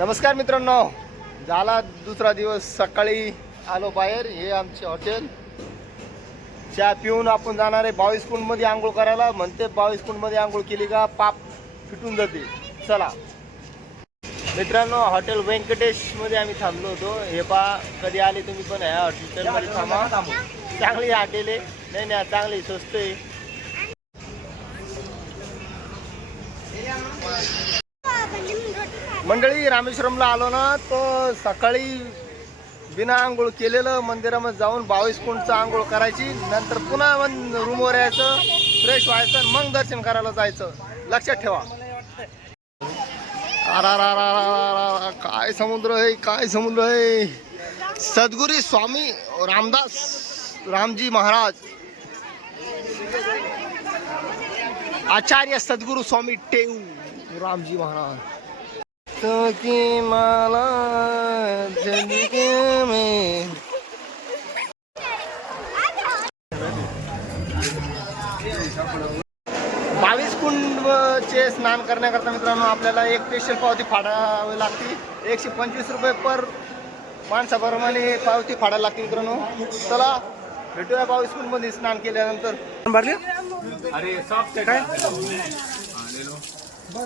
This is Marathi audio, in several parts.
नमस्कार मित्रांनो, झाला दुसरा दिवस. सकाळी आलो बाहेर. हे आमचे हॉटेल. चहा पिऊन आपण जाणार आहे 22 कुंडमध्ये आंघोळ करायला. म्हणते 22 कुंडमध्ये आंघोळ केली का पाप फिटून जाते. चला मित्रांनो, हॉटेल व्यंकटेशमध्ये आम्ही थांबलो होतो. हे पहा, कधी आले तुम्ही पण ह्या हॉटेलमध्ये थांबा. चांगली हॉटेल आहे. नाही चांगली, स्वस्त आहे. मंडळी, रामेश्वरमला आलो ना, तर सकाळी बिना आंघोळ केलेलं मंदिरामध्ये जाऊन 22 कुंडचं आंघोळ करायची. नंतर पुन्हा रूमवर यायचं, फ्रेश व्हायचं, मग दर्शन करायला जायचं. लक्षात ठेवा. काय समुद्र आहे, काय समुद्र आहे. सद्गुरू स्वामी रामदास रामजी महाराज, आचार्य सद्गुरू स्वामी टेऊ रामजी महाराज की मला जिंदगी में 22 कुंडचे स्नान करण्याकरता मित्रांनो आपल्याला एक स्पेशल पावती फाडावी लागते. 125 रुपये पर माणसाप्रमाणे पावती फाडायला लागते मित्रांनो. चला भेटूया 22 कुंडमध्ये स्नान केल्यानंतर. भरले अरे काय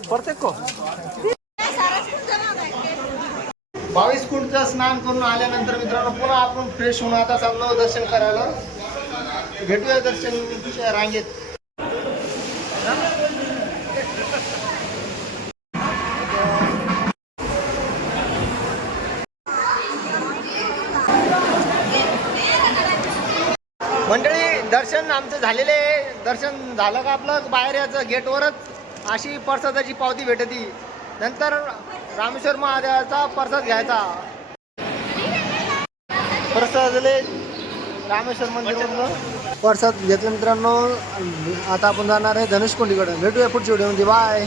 प्रत्येक को 22 कुंडचं स्नान करून आल्यानंतर मित्रांनो पुन्हा आपण फ्रेश होऊन आता चाललो दर्शन करायला. भेटूया दर्शनच्या रांगेत. मंडळी, दर्शन आमचं झालेलं आहे. दर्शन झालं का आपलं बाहेर याचं गेटवरच अशी प्रसादाची पावती भेटती. नंतर रामेश्वर महादेवाचा प्रसाद घ्यायचा. प्रसाद रामेश्वर मंदिरातलं प्रसाद घेतलं मित्रांनो. आता आपण जाणार आहे धनुष्कोंडीकडे. भेटूया पुढच्या व्हिडिओमध्ये. बाय.